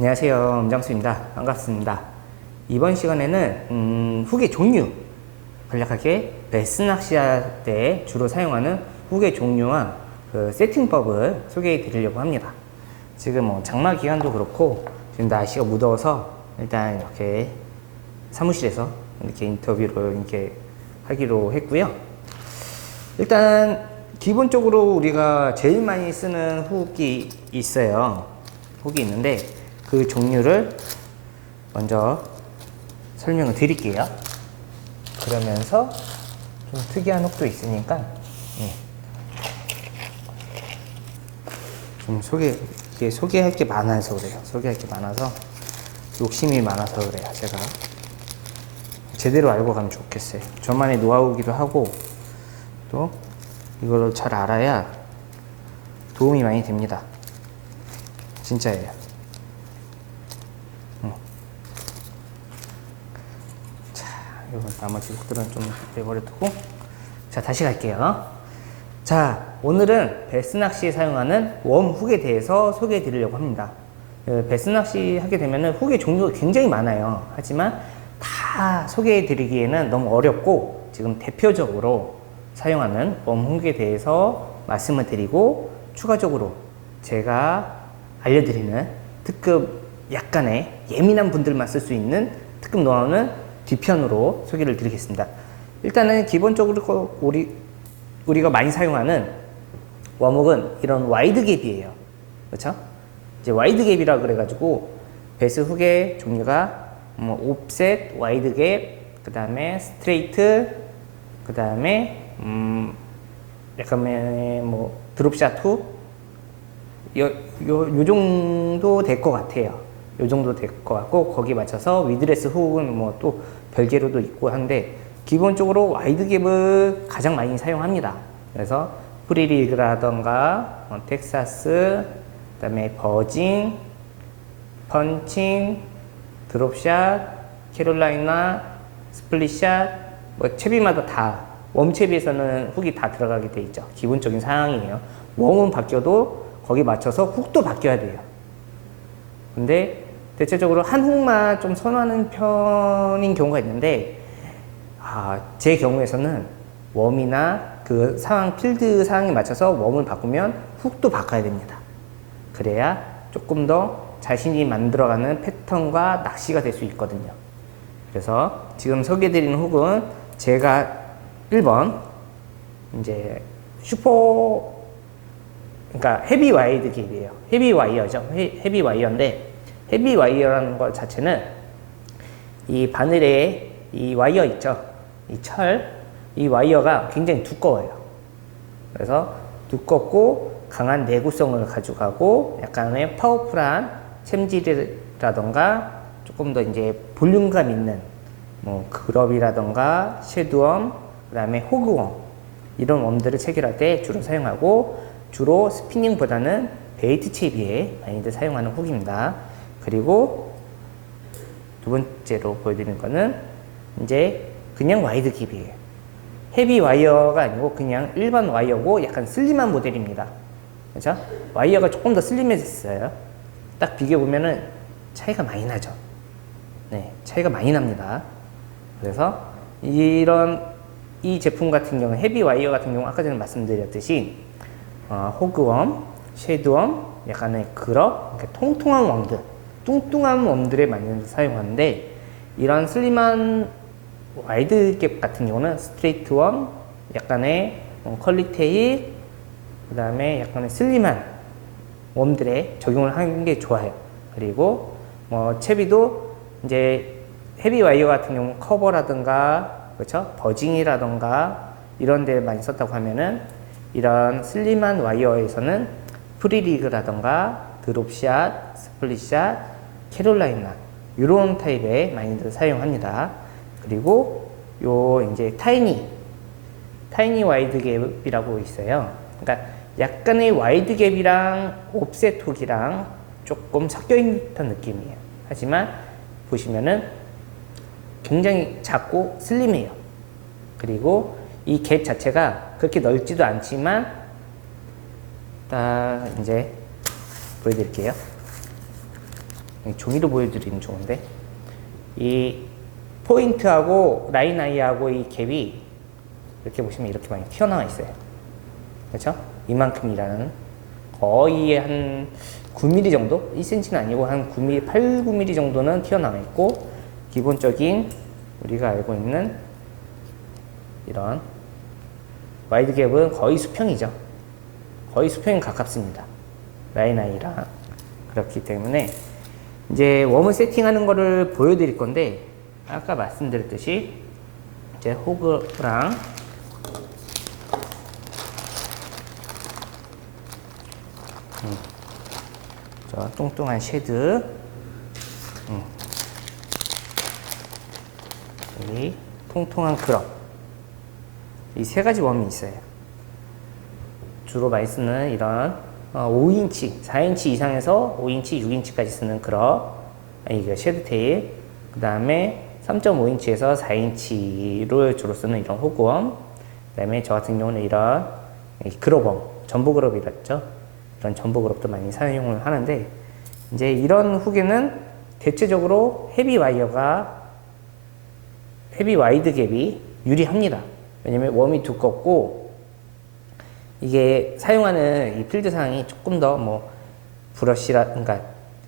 안녕하세요, 엄장수입니다. 반갑습니다. 이번 시간에는 후계 종류, 간략하게 베스 낚시할 때 주로 사용하는 후계 종류와 그 세팅법을 소개해 드리려고 합니다. 지금 장마 기간도 그렇고 지금 날씨가 무더워서 일단 이렇게 사무실에서 이렇게 인터뷰를 이렇게 하기로 했고요. 일단 기본적으로 우리가 제일 많이 쓰는 훅이 있어요. 훅이 있는데 그 종류를 먼저 설명을 드릴게요. 그러면서 좀 특이한 훅도 있으니까 좀 소개할 게 많아서 그래요. 소개할 게 많아서 욕심이 많아서 그래요. 제가 제대로 알고 가면 좋겠어요. 저만의 노하우기도 하고 또 이거를 잘 알아야 도움이 많이 됩니다. 진짜예요. 자, 이거 나머지 훅들은 좀 내버려두고 자, 다시 갈게요. 자, 오늘은 베스 낚시에 사용하는 웜 훅에 대해서 소개해 드리려고 합니다. 베스 낚시 하게 되면 훅의 종류가 굉장히 많아요. 하지만 다 소개해 드리기에는 너무 어렵고 지금 대표적으로 사용하는 웜 훅에 대해서 말씀을 드리고 추가적으로 제가 알려드리는 특급 약간의 예민한 분들만 쓸 수 있는 특급 노하우는 뒤편으로 소개를 드리겠습니다. 일단은 기본적으로 우리가 많이 사용하는 웜훅은 이런 와이드 갭이에요. 그렇죠? 이제 와이드 갭이라 그래가지고 베스 훅의 종류가 옵셋, 와이드 갭, 그 다음에 스트레이트, 그 다음에 약간의 드롭샷 훅, 요 정도 될 것 같아요. 요 정도 될 것 같고 거기 맞춰서 위드레스 훅은 또 별개로도 있고 한데 기본적으로 와이드 갭을 가장 많이 사용합니다. 그래서 프리리그라던가 텍사스, 그 다음에 버진, 펀칭, 드롭샷, 캐롤라이나, 스플릿샷, 채비마다 다 웜채비에서는 훅이 다 들어가게 돼 있죠. 기본적인 사항이에요. 웜은 바뀌어도 거기 맞춰서 훅도 바뀌어야 돼요. 근데 대체적으로 한 훅만 좀 선호하는 편인 경우가 있는데 제 경우에서는 웜이나 그 상황, 필드 상황에 맞춰서 웜을 바꾸면 훅도 바꿔야 됩니다. 그래야 조금 더 자신이 만들어가는 패턴과 낚시가 될 수 있거든요. 그래서 지금 소개해드리는 훅은 제가 1번 이제 그러니까 헤비 와이드 갭이에요. 헤비 와이어죠. 헤비 와이어인데 헤비 와이어라는 것 자체는 이 바늘에 이 와이어 있죠. 이 와이어가 굉장히 두꺼워요. 그래서 두껍고 강한 내구성을 가져가고 약간의 파워풀한 챔질이라던가 조금 더 이제 볼륨감 있는 그럽이라던가 섀도웜, 그 다음에 호그웜 이런 웜들을 체결할 때 주로 사용하고 주로 스피닝보다는 베이트 채비에 많이들 사용하는 훅입니다. 그리고 두 번째로 보여드리는 거는 이제 그냥 와이드 깁이에요. 헤비 와이어가 아니고 그냥 일반 와이어고 약간 슬림한 모델입니다. 그렇죠? 와이어가 조금 더 슬림해졌어요. 딱 비교해보면은 차이가 많이 나죠. 네, 차이가 많이 납니다. 그래서 이 제품 같은 경우 헤비 와이어 같은 경우 아까 전에 말씀드렸듯이 호그웜, 섀도웜, 약간의 그럽, 통통한 웜들, 뚱뚱한 웜들에 많이 사용하는데 이런 슬림한 와이드 갭 같은 경우는 스트레이트 웜, 약간의 컬리 테일, 그 다음에 약간의 슬림한 웜들에 적용을 하는 게 좋아요. 그리고 채비도 이제 헤비 와이어 같은 경우 커버라든가 그렇죠? 버징이라든가 이런 데 많이 썼다고 하면은 이런 슬림한 와이어에서는 프리리그라던가 드롭샷, 스플릿샷, 캐롤라이나 이런 타입의 많이들 사용합니다. 그리고 요 이제 타이니 와이드 갭이라고 있어요. 그러니까 약간의 와이드 갭이랑 옵셋 훅이랑 조금 섞여 있는 듯한 느낌이에요. 하지만 보시면은 굉장히 작고 슬림해요. 그리고 이 갭 자체가 그렇게 넓지도 않지만 딱 이제 보여드릴게요. 종이로 보여드리면 좋은데, 이 포인트하고 라인 아이하고 이 갭이 이렇게 보시면 이렇게 많이 튀어나와 있어요. 그렇죠? 이만큼이라는 거의 한 9mm 정도? 1cm는 아니고 한 9mm, 8, 9mm 정도는 튀어나와 있고, 기본적인 우리가 알고 있는 이런 와이드 갭은 거의 수평이죠. 거의 수평에 가깝습니다. 라인 아이랑. 그렇기 때문에 이제 웜을 세팅하는 거를 보여드릴 건데, 아까 말씀드렸듯이 이제 호그랑 저 뚱뚱한 쉐드, 이 통통한 그럽, 이 세 가지 웜이 있어요. 주로 많이 쓰는 이런 5인치, 4인치 이상에서 5인치, 6인치까지 쓰는 그럽, 이게 쉐드 테일, 그 다음에 3.5인치에서 4인치를 주로 쓰는 이런 호구웜, 그 다음에 저 같은 경우는 이런 그럽웜, 전보 그럽이랬죠. 이런 전보 그럽도 많이 사용을 하는데, 이제 이런 후기는 대체적으로 헤비 와이드 갭이 유리합니다. 왜냐면 웜이 두껍고, 이게 사용하는 이 필드 사항이 조금 더 뭐 그러니까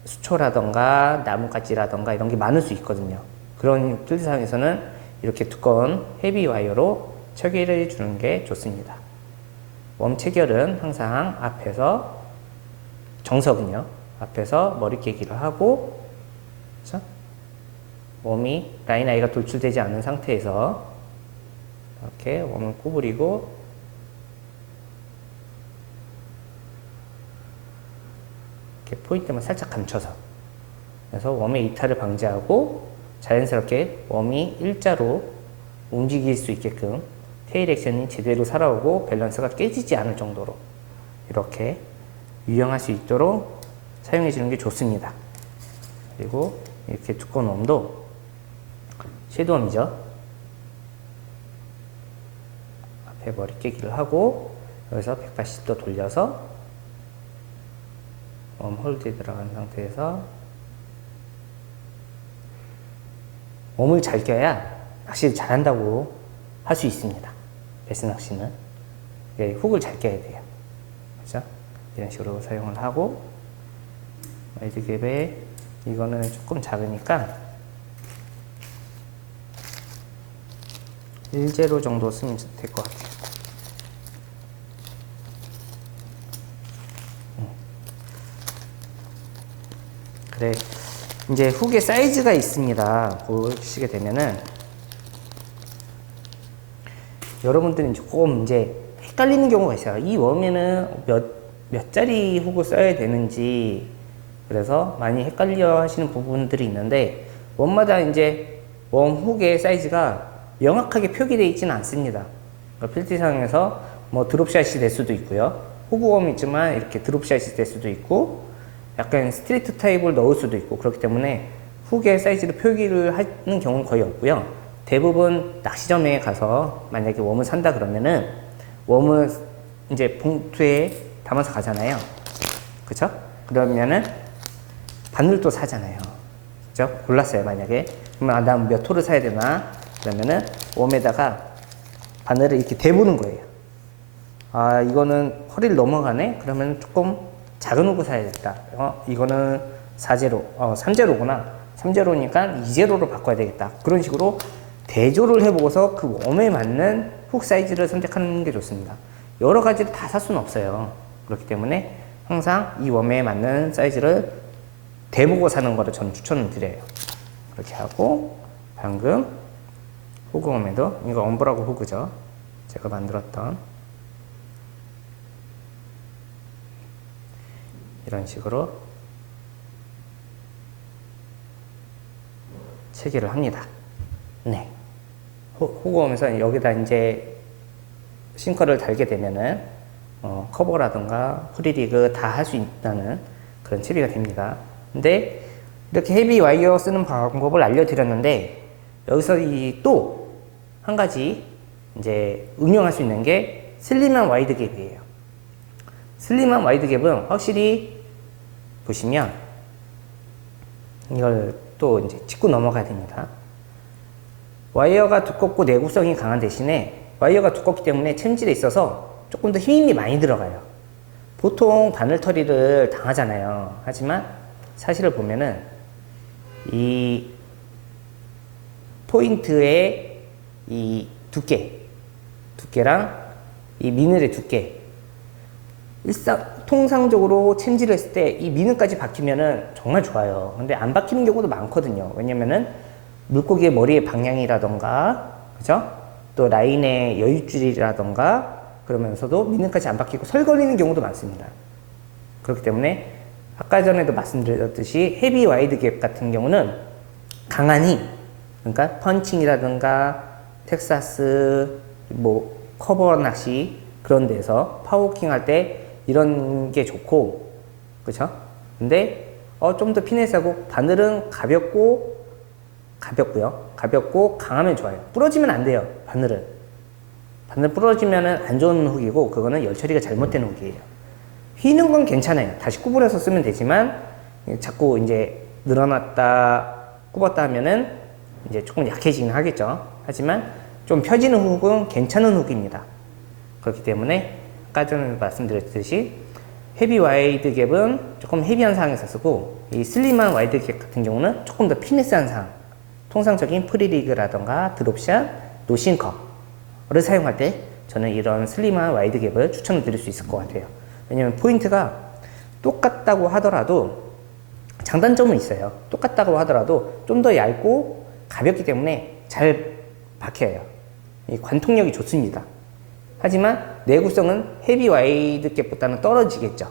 수초라던가 나뭇가지라던가 이런 게 많을 수 있거든요. 그런 필드 사항에서는 이렇게 두꺼운 헤비 와이어로 체결해 주는 게 좋습니다. 웜 체결은 항상 앞에서 정석은요, 앞에서 머리 깨기를 하고, 그렇죠? 웜이 라인 아이가 돌출되지 않은 상태에서 이렇게 웜을 구부리고, 이렇게 포인트만 살짝 감춰서, 그래서 웜의 이탈을 방지하고 자연스럽게 웜이 일자로 움직일 수 있게끔 테일 액션이 제대로 살아오고 밸런스가 깨지지 않을 정도로 이렇게 유영할 수 있도록 사용해 주는 게 좋습니다. 그리고 이렇게 두꺼운 웜도 섀도우웜이죠. 앞에 머리 깨기를 하고 여기서 180도 돌려서 웜 홀드에 들어간 상태에서 웜을 잘 껴야 낚시를 잘한다고 할 수 있습니다. 베스 낚시는 훅을 잘 껴야 돼요. 그렇죠? 이런 식으로 사용을 하고, 와이드 갭에 이거는 조금 작으니까 1제로 정도 쓰면 될 것 같아요. 그래, 이제 훅의 사이즈가 있습니다. 보시게 되면은 여러분들은 조금 이제 헷갈리는 경우가 있어요. 이 웜에는 몇 짜리 훅을 써야 되는지, 그래서 많이 헷갈려 하시는 부분들이 있는데, 웜마다 이제 웜 훅의 사이즈가 명확하게 표기되어 있지는 않습니다. 그러니까 필드상에서 뭐 드롭샷이 될 수도 있고요. 호구웜이 있지만 이렇게 드롭샷이 될 수도 있고, 약간 스트레이트 타입을 넣을 수도 있고, 그렇기 때문에 훅의 사이즈를 표기를 하는 경우는 거의 없고요. 대부분 낚시점에 가서 만약에 웜을 산다 그러면은 웜을 이제 봉투에 담아서 가잖아요. 그쵸? 그러면은 바늘도 사잖아요. 그죠? 골랐어요, 만약에. 그러면 난 몇 호를 사야 되나? 그러면은 웜에다가 바늘을 이렇게 대보는 거예요. 아, 이거는 허리를 넘어가네? 그러면 조금 작은 호구 사야겠다. 이거는 3제로구나. 3제로니까 2제로로 바꿔야 되겠다. 그런 식으로 대조를 해보고서 그 웜에 맞는 훅 사이즈를 선택하는 게 좋습니다. 여러 가지를 다 살 수는 없어요. 그렇기 때문에 항상 이 웜에 맞는 사이즈를 대보고 사는 거를 저는 추천을 드려요. 그렇게 하고, 방금 호그 웜에도, 이거 엄브라고 호그죠. 제가 만들었던 이런 식으로 체결을 합니다. 네. 호구홈에서 여기다 이제 싱커를 달게 되면은 커버라든가 프리리그 다 할 수 있다는 그런 채비가 됩니다. 근데 이렇게 헤비 와이어 쓰는 방법을 알려드렸는데, 여기서 또 한 가지 이제 응용할 수 있는 게 슬림한 와이드 갭이에요. 슬림한 와이드 갭은 확실히 보시면 이걸 또 이제 짚고 넘어가야 됩니다. 와이어가 두껍고 내구성이 강한 대신에 와이어가 두껍기 때문에 챔질에 있어서 조금 더 힘이 많이 들어가요. 보통 바늘 처리를 당하잖아요. 하지만 사실을 보면은 이 포인트의 이 두께랑 이 미늘의 두께, 통상적으로 챔질을 했을 때 이 미늘까지 박히면은 정말 좋아요. 근데 안 박히는 경우도 많거든요. 왜냐면은 물고기의 머리의 방향이라던가, 그죠? 또 라인의 여유줄이라던가, 그러면서도 미늘까지 안 박히고 설거리는 경우도 많습니다. 그렇기 때문에 아까 전에도 말씀드렸듯이 헤비 와이드 갭 같은 경우는 강한 힘, 그러니까 펀칭이라든가 텍사스, 뭐 커버 낚시 그런 데서 파워워킹 할 때 이런 게 좋고, 그쵸? 근데 좀 더 피넷하고 바늘은 가볍고요. 가볍고 강하면 좋아요. 부러지면 안 돼요. 바늘 부러지면은 안 좋은 훅이고, 그거는 열 처리가 잘못된 훅이에요. 휘는 건 괜찮아요. 다시 구부려서 쓰면 되지만 자꾸 이제 늘어났다 굽었다 하면은 이제 조금 약해지긴 하겠죠. 하지만 좀 펴지는 훅은 괜찮은 훅입니다. 그렇기 때문에 아까 전에 말씀드렸듯이 헤비 와이드 갭은 조금 헤비한 상황에서 쓰고, 이 슬림한 와이드 갭 같은 경우는 조금 더 피니스한 상황, 통상적인 프리리그라던가 드롭샷, 노싱커를 사용할 때 저는 이런 슬림한 와이드 갭을 추천을 드릴 수 있을 것 같아요. 왜냐면 포인트가 똑같다고 하더라도 장단점은 있어요. 똑같다고 하더라도 좀 더 얇고 가볍기 때문에 잘 박혀요. 이 관통력이 좋습니다. 하지만 내구성은 헤비 와이드 갭보다는 떨어지겠죠.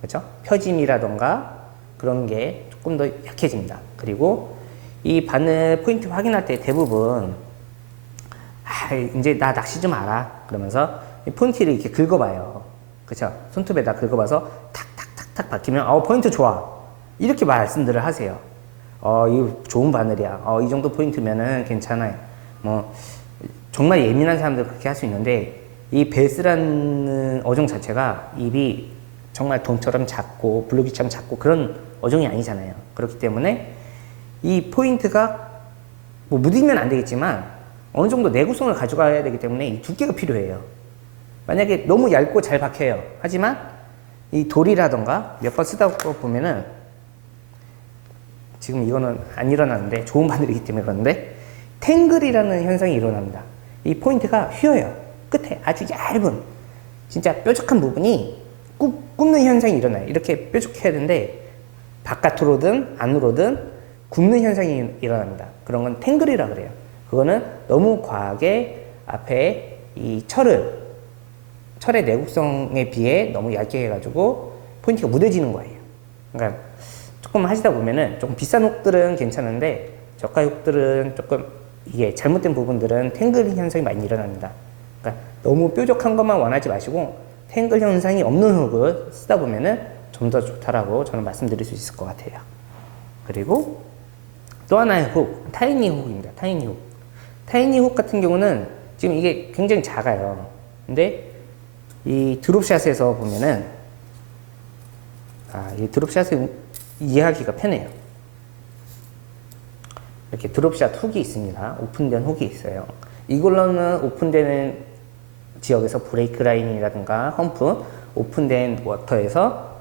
그렇죠? 펴짐이라던가 그런 게 조금 더 약해집니다. 그리고 이 바늘 포인트 확인할 때 대부분 이제 나 낚시 좀 알아 그러면서 이 포인트를 이렇게 긁어봐요. 그렇죠? 손톱에다 긁어봐서 탁탁탁탁 박히면 포인트 좋아 이렇게 말씀들을 하세요. 이거 좋은 바늘이야. 이 정도 포인트면은 괜찮아요. 뭐 정말 예민한 사람들 그렇게 할 수 있는데, 이 베스라는 어종 자체가 입이 정말 돈처럼 작고 블루기처럼 작고 그런 어종이 아니잖아요. 그렇기 때문에 이 포인트가 뭐 묻으면 안 되겠지만 어느 정도 내구성을 가져가야 되기 때문에 이 두께가 필요해요. 만약에 너무 얇고 잘 박혀요. 하지만 이 돌이라던가 몇 번 쓰다 보면은, 지금 이거는 안 일어나는데 좋은 바늘이기 때문에 그런데 탱글이라는 현상이 일어납니다. 이 포인트가 휘어요. 끝에 아주 얇은 진짜 뾰족한 부분이 굽는 현상이 일어나요. 이렇게 뾰족해야 되는데 바깥으로든 안으로든 굽는 현상이 일어납니다. 그런 건 탱글이라 그래요. 그거는 너무 과하게 앞에 이 철의 내구성에 비해 너무 얇게 해가지고 포인트가 무뎌지는 거예요. 그러니까 조금 하시다 보면은 조금 비싼 훅들은 괜찮은데 저가 훅들은 조금 이게 잘못된 부분들은 탱글 현상이 많이 일어납니다. 그러니까 너무 뾰족한 것만 원하지 마시고 탱글 현상이 없는 훅을 쓰다 보면은 좀 더 좋다라고 저는 말씀드릴 수 있을 것 같아요. 그리고 또 하나의 훅, 타이니 훅입니다. 타이니 훅. 타이니 훅 같은 경우는 지금 이게 굉장히 작아요. 근데 이 드롭샷에서 보면은 이 드롭샷을 이해하기가 편해요. 이렇게 드롭샷 훅이 있습니다. 오픈된 훅이 있어요. 이걸로는 오픈되는 지역에서 브레이크 라인이라든가 험프, 오픈된 워터에서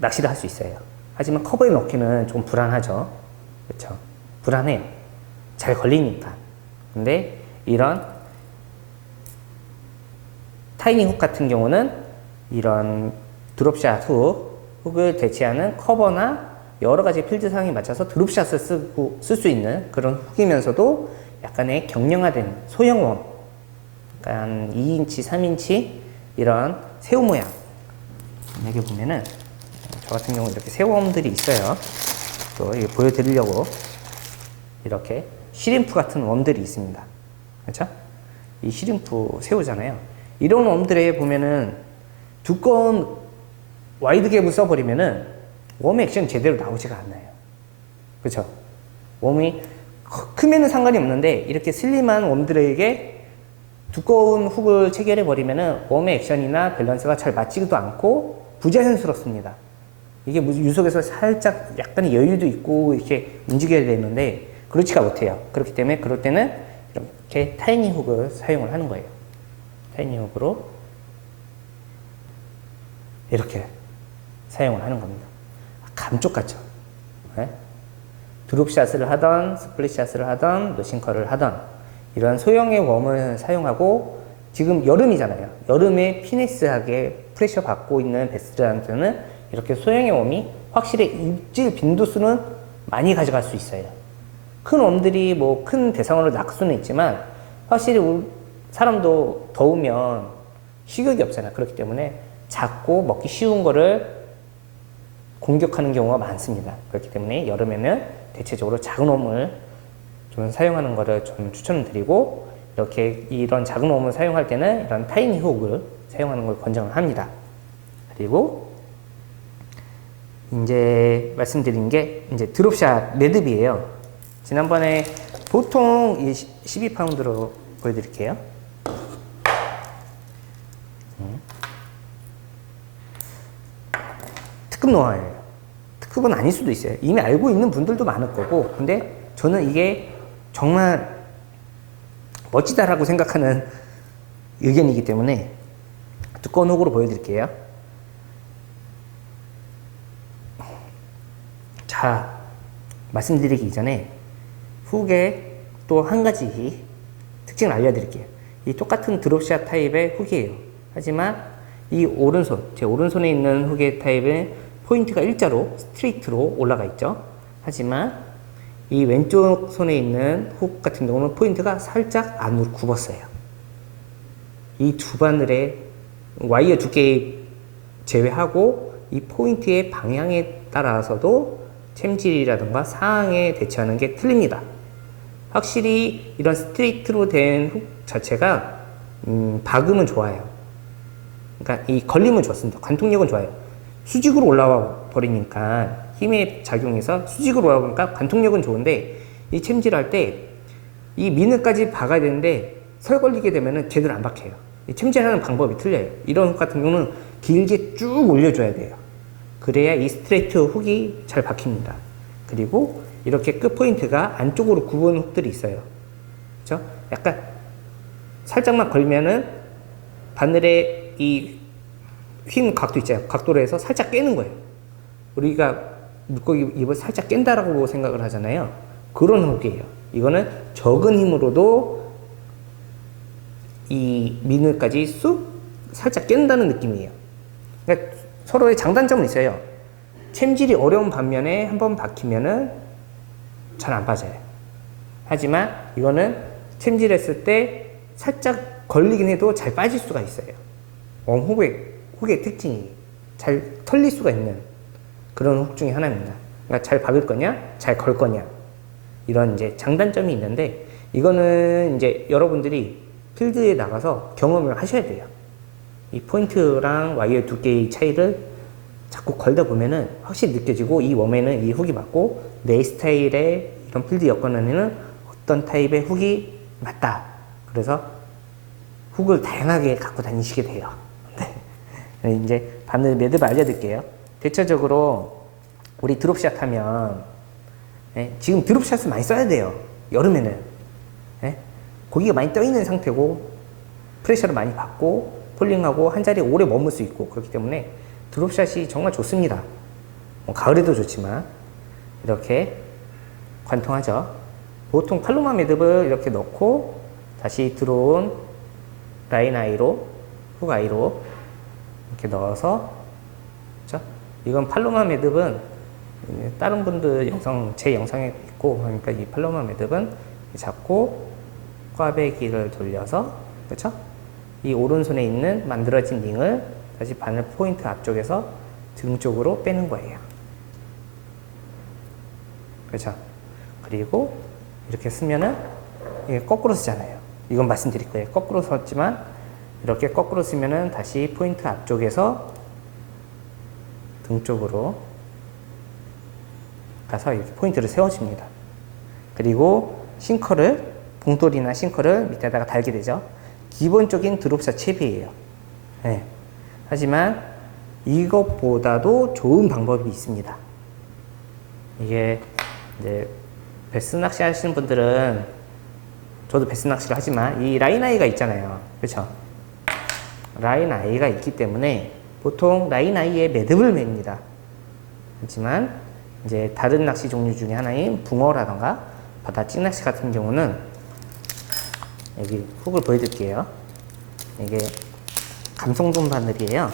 낚시를 할 수 있어요. 하지만 커버에 넣기는 좀 불안하죠. 그렇죠? 불안해요. 잘 걸리니까. 근데 이런 타이니 훅 같은 경우는 이런 드롭샷 훅을 대체하는 커버나 여러 가지 필드 상황에 맞춰서 드롭샷을 쓸 수 있는 그런 훅이면서도 약간의 경량화된 소형 웜, 약간 2인치, 3인치 이런 새우 모양. 여기 보면은 저 같은 경우 이렇게 새우 웜들이 있어요. 또 이거 보여드리려고 이렇게 시림프 같은 웜들이 있습니다. 그렇죠? 이 시림프 새우잖아요. 이런 웜들에 보면은 두꺼운 와이드 갭을 써버리면은 웜 액션 제대로 나오지가 않아요. 그렇죠? 웜이 크면은 상관이 없는데 이렇게 슬림한 웜들에게 두꺼운 훅을 체결해 버리면은 웜의 액션이나 밸런스가 잘 맞지도 않고 부자연스럽습니다. 이게 유속에서 살짝 약간의 여유도 있고 이렇게 움직여야 되는데 그렇지가 못해요. 그렇기 때문에 그럴 때는 이렇게 타이니 훅을 사용을 하는 거예요. 타이니 훅으로 이렇게 사용을 하는 겁니다. 감쪽같죠. 네? 드롭샷을 하던 스플릿샷을 하던 노싱커를 하던 이런 소형의 웜을 사용하고 지금 여름이잖아요. 여름에 피니스하게 프레셔 받고 있는 베스들한테는 이렇게 소형의 웜이 확실히 입질 빈도수는 많이 가져갈 수 있어요. 큰 웜들이 뭐 큰 대상으로 낚을 수는 있지만 확실히 사람도 더우면 식욕이 없잖아요. 그렇기 때문에 작고 먹기 쉬운 거를 공격하는 경우가 많습니다. 그렇기 때문에 여름에는 대체적으로 작은 웜을 좀 사용하는 것을 좀 추천을 드리고 이렇게 이런 작은 웜을 사용할 때는 이런 타이니 훅을 사용하는 걸 권장을 합니다. 그리고 이제 말씀드린 게 이제 드롭샷 매듭이에요. 지난번에 보통 이 12파운드로 보여드릴게요. 특급 노하우예요. 특급은 아닐 수도 있어요. 이미 알고 있는 분들도 많을 거고, 근데 저는 이게 정말 멋지다라고 생각하는 의견이기 때문에 두꺼운 훅으로 보여드릴게요. 자, 말씀드리기 이전에 훅의 또 한 가지 특징을 알려드릴게요. 이 똑같은 드롭샷 타입의 훅이에요. 하지만 이 오른손, 제 오른손에 있는 훅의 타입은 포인트가 일자로 스트레이트로 올라가 있죠. 하지만 이 왼쪽 손에 있는 훅 같은 경우는 포인트가 살짝 안으로 굽었어요. 이 두 바늘의 와이어 두께 제외하고 이 포인트의 방향에 따라서도 챔질이라든가 상황에 대처하는 게 틀립니다. 확실히 이런 스트레이트로 된 훅 자체가 박음은 좋아요. 그러니까 이 걸림은 좋습니다. 관통력은 좋아요. 수직으로 올라와 버리니까 힘의 작용에서 수직으로 올라와 보니까 관통력은 좋은데 이 챔질할 때 이 미느까지 박아야 되는데 설 걸리게 되면 제대로 안 박혀요. 이 챔질하는 방법이 틀려요. 이런 훅 같은 경우는 길게 쭉 올려줘야 돼요. 그래야 이 스트레이트 훅이 잘 박힙니다. 그리고 이렇게 끝 포인트가 안쪽으로 굽은 훅들이 있어요. 그렇죠? 약간 살짝만 걸면은 바늘의 이 휨 각도 있잖아요. 각도로 해서 살짝 깨는 거예요. 우리가 물고기 입을 살짝 깬다라고 생각을 하잖아요. 그런 훅이에요. 이거는 적은 힘으로도 이 미늘까지 쑥 살짝 깬다는 느낌이에요. 그러니까 서로의 장단점은 있어요. 챔질이 어려운 반면에 한번 박히면은 잘 안 빠져요. 하지만 이거는 챔질했을 때 살짝 걸리긴 해도 잘 빠질 수가 있어요. 훅의 특징이 잘 털릴 수가 있는 그런 훅 중에 하나입니다. 그러니까 잘 박을 거냐, 잘 걸 거냐 이런 이제 장단점이 있는데 이거는 이제 여러분들이 필드에 나가서 경험을 하셔야 돼요. 이 포인트랑 와이어 두께의 차이를 자꾸 걸다 보면은 확실히 느껴지고 이 웜에는 이 훅이 맞고 내 스타일의 이런 필드 여건에는 어떤 타입의 훅이 맞다. 그래서 훅을 다양하게 갖고 다니시게 돼요. 네. 이제 바늘 매듭 알려드릴게요. 대체적으로 우리 드롭샷 하면 지금 드롭샷을 많이 써야 돼요. 여름에는 고기가 많이 떠 있는 상태고 프레셔를 많이 받고 폴링하고 한 자리에 오래 머물 수 있고 그렇기 때문에 드롭샷이 정말 좋습니다. 뭐 가을에도 좋지만 이렇게 관통하죠. 보통 팔로마 매듭을 이렇게 넣고 다시 들어온 라인 아이로 훅 아이로 이렇게 넣어서 그렇죠? 이건 팔로마 매듭은 다른 분들 영상 제 영상에 있고 그러니까 이 팔로마 매듭은 잡고 꽈배기를 돌려서 그렇죠? 이 오른손에 있는 만들어진 링을 다시 바늘 포인트 앞쪽에서 등 쪽으로 빼는 거예요. 그렇죠? 그리고 이렇게 쓰면은 이게 거꾸로 쓰잖아요. 이건 말씀드릴 거예요. 거꾸로 썼지만 이렇게 거꾸로 쓰면은 다시 포인트 앞쪽에서 등 쪽으로 가서 이렇게 포인트를 세워줍니다. 그리고 싱커를 봉돌이나 싱커를 밑에다가 달게 되죠. 기본적인 드롭샷 칩이에요. 네. 하지만 이것보다도 좋은 방법이 있습니다. 이게 이제 베스 낚시 하시는 분들은, 저도 베스 낚시를 하지만 이 라인 아이가 있잖아요. 그렇죠? 라인 아이가 있기 때문에 보통 라인 아이에 매듭을 맵니다. 하지만 이제 다른 낚시 종류 중에 하나인 붕어라던가 바다 찌낚시 같은 경우는, 여기 훅을 보여드릴게요. 이게 감성돔 바늘이에요.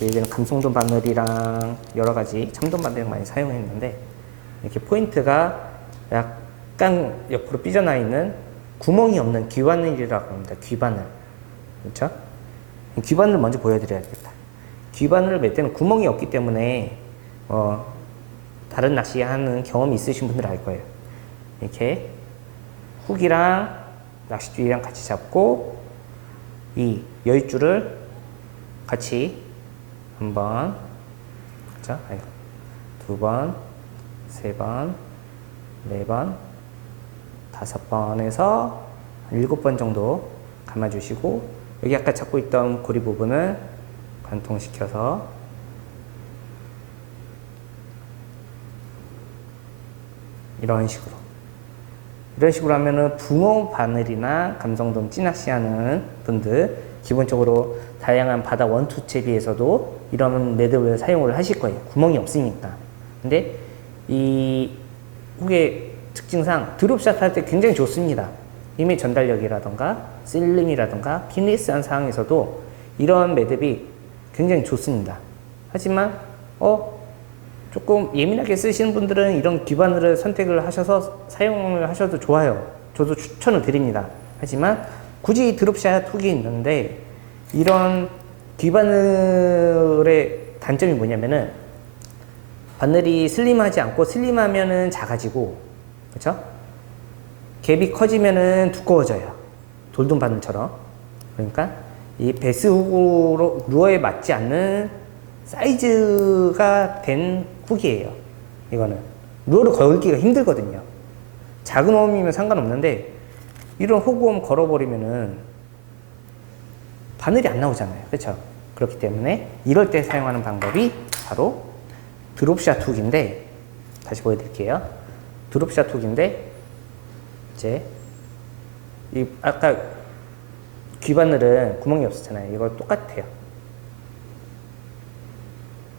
예전에 감성돔 바늘이랑 여러 가지 참돔 바늘 많이 사용했는데, 이렇게 포인트가 약간 옆으로 삐져나 있는 구멍이 없는 귀바늘이라고 합니다. 귀바늘. 그렇죠? 귀바늘 먼저 보여드려야겠다. 귀바늘을 맬 때는 구멍이 없기 때문에 다른 낚시하는 경험이 있으신 분들 알 거예요. 이렇게 훅이랑 낚싯줄이랑 같이 잡고 이 여윳줄을 같이 한 번, 그렇죠? 두 번, 세 번, 네 번, 5번에서 한 7번 정도 감아주시고, 여기 아까 잡고 있던 고리 부분을 관통시켜서 이런 식으로 하면은 붕어 바늘이나 감성돔 찌낚시 하는 분들 기본적으로 다양한 바다 원투채비에서도 이런 매듭을 사용을 하실 거예요. 구멍이 없으니까. 근데 이 훅의 특징상 드롭샷 할 때 굉장히 좋습니다. 힘의 전달력이라던가 슬림이라던가 피니스한 상황에서도 이런 매듭이 굉장히 좋습니다. 하지만 조금 예민하게 쓰시는 분들은 이런 귀바늘을 선택을 하셔서 사용을 하셔도 좋아요. 저도 추천을 드립니다. 하지만 굳이 드롭샷 훅이 있는데, 이런 귀바늘의 단점이 뭐냐면은 바늘이 슬림하지 않고, 슬림하면은 작아지고, 그렇죠? 갭이 커지면은 두꺼워져요. 돌돔 바늘처럼. 그러니까 이 베스 훅으로 루어에 맞지 않는 사이즈가 된 훅이에요. 이거는 루어를 걸기가 힘들거든요. 작은 웜이면 상관없는데 이런 호구웜 걸어버리면은 바늘이 안 나오잖아요. 그렇죠? 그렇기 때문에 이럴 때 사용하는 방법이 바로 드롭샷 훅인데, 다시 보여드릴게요. 드롭샷 훅인데, 이제 이 아까 귀바늘은 구멍이 없었잖아요. 이거 똑같아요.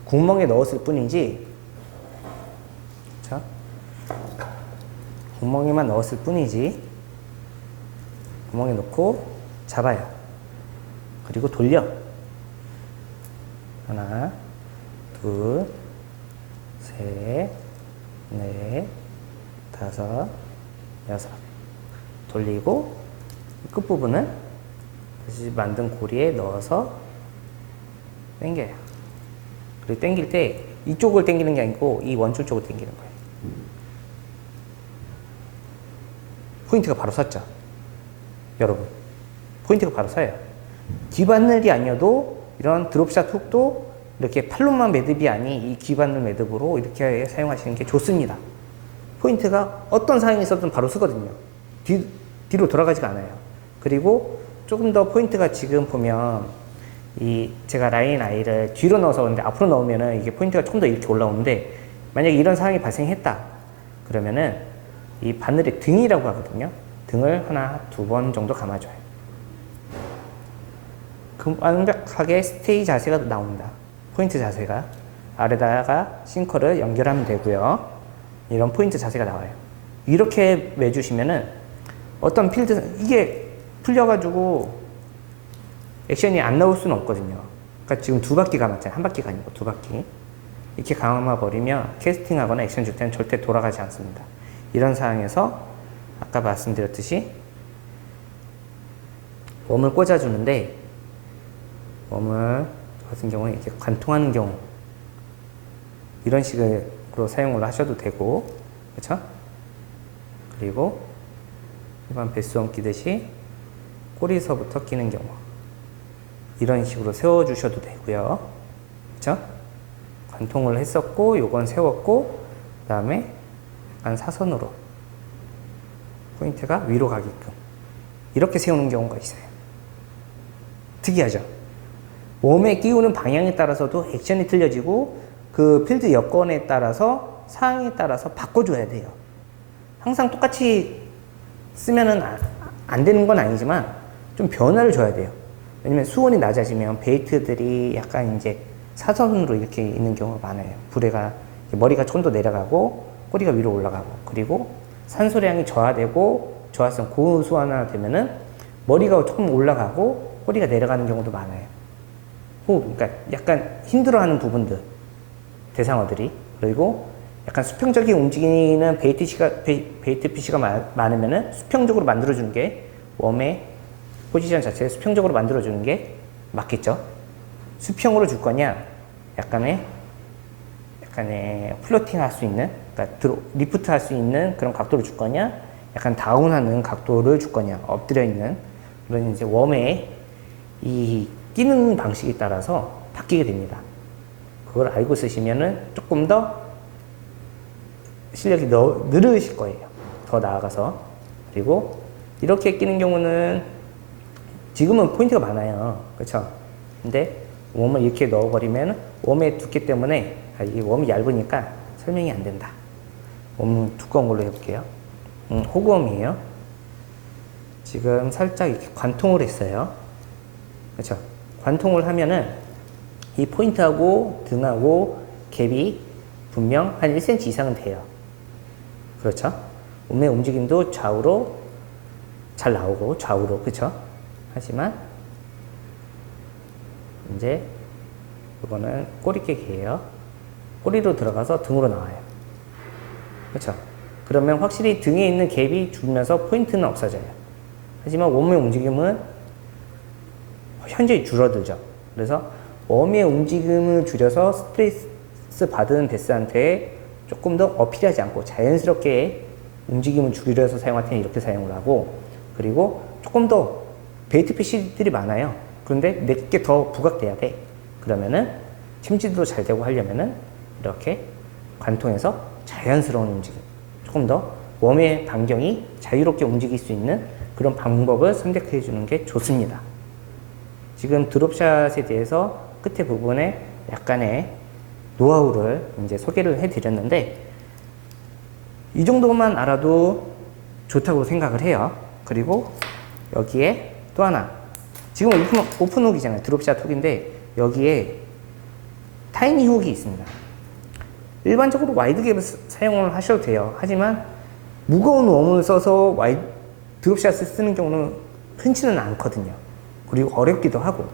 구멍에 넣었을 뿐이지, 자, 구멍에만 넣었을 뿐이지, 구멍에 넣고 잡아요. 그리고 돌려. 하나, 둘, 셋, 넷, 다섯, 여섯. 돌리고 끝부분은 다시 만든 고리에 넣어서 당겨요. 그리고 당길 때 이쪽을 당기는 게 아니고 이 원줄 쪽을 당기는 거예요. 포인트가 바로 섰죠. 여러분, 포인트가 바로 서요. 귀바늘이 아니어도 이런 드롭샷 훅도 이렇게 팔로만 매듭이 아닌 이 귀바늘 매듭으로 이렇게 사용하시는 게 좋습니다. 포인트가 어떤 상황에서든 바로 서거든요. 뒤로 돌아가지가 않아요. 그리고 조금 더 포인트가 지금 보면 이 제가 라인 아이를 뒤로 넣어서 그런데 앞으로 넣으면은 이게 포인트가 좀 더 이렇게 올라오는데, 만약에 이런 상황이 발생했다 그러면은 이 바늘의 등이라고 하거든요. 등을 하나, 2번 정도 감아줘요. 완벽하게 스테이 자세가 나옵니다. 포인트 자세가. 아래다가 싱커를 연결하면 되고요. 이런 포인트 자세가 나와요. 이렇게 매주시면은 어떤 필드, 이게 풀려가지고 액션이 안 나올 수는 없거든요. 그러니까 지금 2바퀴 감았잖아요. 한 바퀴가 아니고 2바퀴. 이렇게 감아버리면 캐스팅하거나 액션 줄 때는 절대 돌아가지 않습니다. 이런 상황에서 아까 말씀드렸듯이 웜을 꽂아주는데, 웜을 같은 경우는 이렇게 관통하는 경우 이런 식으로 사용을 하셔도 되고, 그렇죠? 그리고 일반 배수원 끼듯이 꼬리서부터 끼는 경우 이런 식으로 세워주셔도 되고요. 그렇죠? 관통을 했었고, 요건 세웠고, 그 다음에 약간 사선으로 포인트가 위로 가게끔 이렇게 세우는 경우가 있어요. 특이하죠? 웜에 끼우는 방향에 따라서도 액션이 틀려지고 그 필드 여건에 따라서 상황에 따라서 바꿔줘야 돼요. 항상 똑같이 쓰면은 안 되는 건 아니지만 좀 변화를 줘야 돼요. 왜냐면 수온이 낮아지면 베이트들이 약간 이제 사선으로 이렇게 있는 경우가 많아요. 부레가 머리가 조금 더 내려가고 꼬리가 위로 올라가고, 그리고 산소량이 저하되고 저하성 고수완화 되면은 머리가 조금 올라가고 꼬리가 내려가는 경우도 많아요. 그러니까 약간 힘들어하는 부분들, 대상어들이. 그리고 약간 수평적인 움직이는 베이트 피쉬가 많으면은 수평적으로 만들어주는 게, 웜의 포지션 자체를 수평적으로 만들어주는 게 맞겠죠. 수평으로 줄 거냐, 약간의 플로팅 할 수 있는, 그러니까 리프트 할 수 있는 그런 각도를 줄 거냐, 약간 다운하는 각도를 줄 거냐, 엎드려 있는 그런 이제 웜의 이 끼는 방식에 따라서 바뀌게 됩니다. 그걸 알고 쓰시면은 조금 더 실력이 늘으실 거예요. 더 나아가서. 그리고 이렇게 끼는 경우는 지금은 포인트가 많아요. 그렇죠? 근데 웜을 이렇게 넣어버리면 웜의 두께 때문에, 이 웜이 얇으니까 설명이 안 된다. 웜 두꺼운 걸로 해볼게요. 호구웜이에요. 지금 살짝 이렇게 관통을 했어요. 그렇죠? 관통을 하면은 이 포인트하고 등하고 갭이 분명 한 1cm 이상은 돼요. 그렇죠? 웜의 움직임도 좌우로 잘 나오고, 좌우로, 그렇죠? 하지만 이제 이거는 꼬리깨기예요. 꼬리로 들어가서 등으로 나와요. 그렇죠? 그러면 확실히 등에 있는 갭이 줄면서 포인트는 없어져요. 하지만 웜의 움직임은 현저히 줄어들죠. 그래서 웜의 움직임을 줄여서 스트레스 받은 베스한테 조금 더 어필하지 않고 자연스럽게 움직임을 줄여서 사용할 때는 이렇게 사용을 하고, 그리고 조금 더 베이트 피쉬들이 많아요. 그런데 내게 더 부각돼야 돼. 그러면은 침지도 잘 되고 하려면은 이렇게 관통해서 자연스러운 움직임, 조금 더 웜의 반경이 자유롭게 움직일 수 있는 그런 방법을 선택해 주는 게 좋습니다. 지금 드롭샷에 대해서 끝에 부분에 약간의 노하우를 이제 소개를 해 드렸는데, 이 정도만 알아도 좋다고 생각을 해요. 그리고 여기에 또 하나, 지금 오픈 훅이잖아요. 드롭샷 훅인데 여기에 타이니 훅이 있습니다. 일반적으로 와이드 갭을 사용을 하셔도 돼요. 하지만 무거운 웜을 써서 드롭샷을 쓰는 경우는 흔치는 않거든요. 그리고 어렵기도 하고,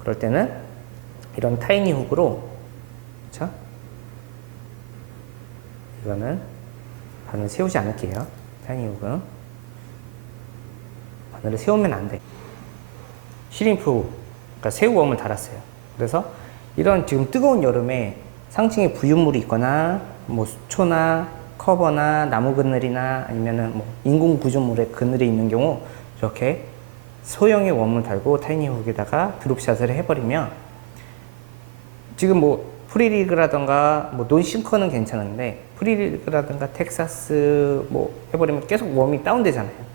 그럴 때는 이런 타이니 훅으로, 그쵸? 이거는 바늘 세우지 않을게요. 타이니 훅은 바늘을 세우면 안 돼. 시림프, 그러니까 새우 웜을 달았어요. 그래서 이런 지금 뜨거운 여름에 상층에 부유물이 있거나 뭐 수초나 커버나 나무 그늘이나 아니면은 뭐 인공 구조물의 그늘이 있는 경우, 이렇게 소형의 웜을 달고 타이니 훅에다가 드롭샷을 해버리면, 지금 뭐 프리리그라던가 뭐 논싱커는 괜찮은데 프리리그라던가 텍사스 뭐 해버리면 계속 웜이 다운되잖아요.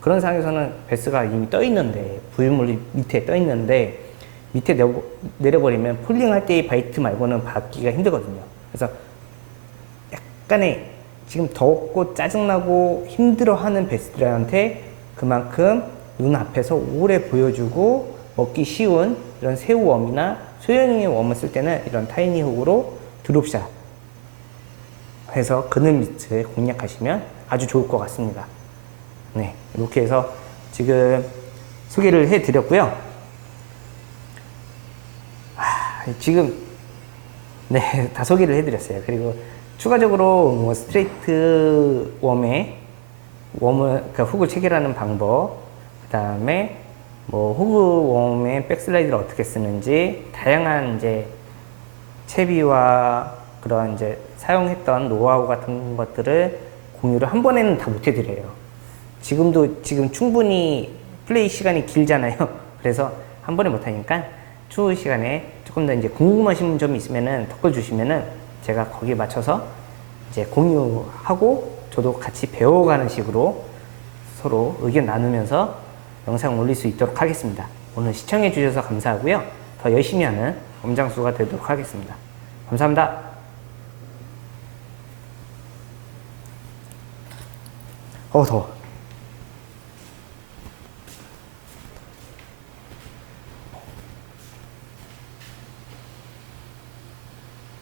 그런 상황에서는 베스가 이미 떠 있는데, 부유물이 밑에 떠 있는데 밑에 내려버리면 폴링할 때의 바이트 말고는 받기가 힘들거든요. 그래서 약간의 지금 덥고 짜증나고 힘들어하는 베스들한테 그만큼 눈앞에서 오래 보여주고 먹기 쉬운 이런 새우 웜이나 소형의 웜을 쓸 때는 이런 타이니 훅으로 드롭샷 해서 그늘 밑을 공략하시면 아주 좋을 것 같습니다. 네, 이렇게 해서 지금 소개를 해 드렸고요. 지금 네, 다 소개를 해 드렸어요. 그리고 추가적으로 뭐 스트레이트 웜에 그러니까 훅을 체결하는 방법, 그 다음에 뭐 후그 웜의 백슬라이드를 어떻게 쓰는지, 다양한 이제 채비와 그런 이제 사용했던 노하우 같은 것들을 공유를 한 번에는 다 못 해드려요. 지금 충분히 플레이 시간이 길잖아요. 그래서 한 번에 못 하니까 추후 시간에 조금 더 이제 궁금하신 점이 있으면은 댓글 주시면은 제가 거기에 맞춰서 이제 공유하고 저도 같이 배워가는 식으로 서로 의견 나누면서 영상 올릴 수 있도록 하겠습니다. 오늘 시청해 주셔서 감사하고요. 더 더 열심히 하는 엄장수가 되도록 하겠습니다. 감사합니다. 더워.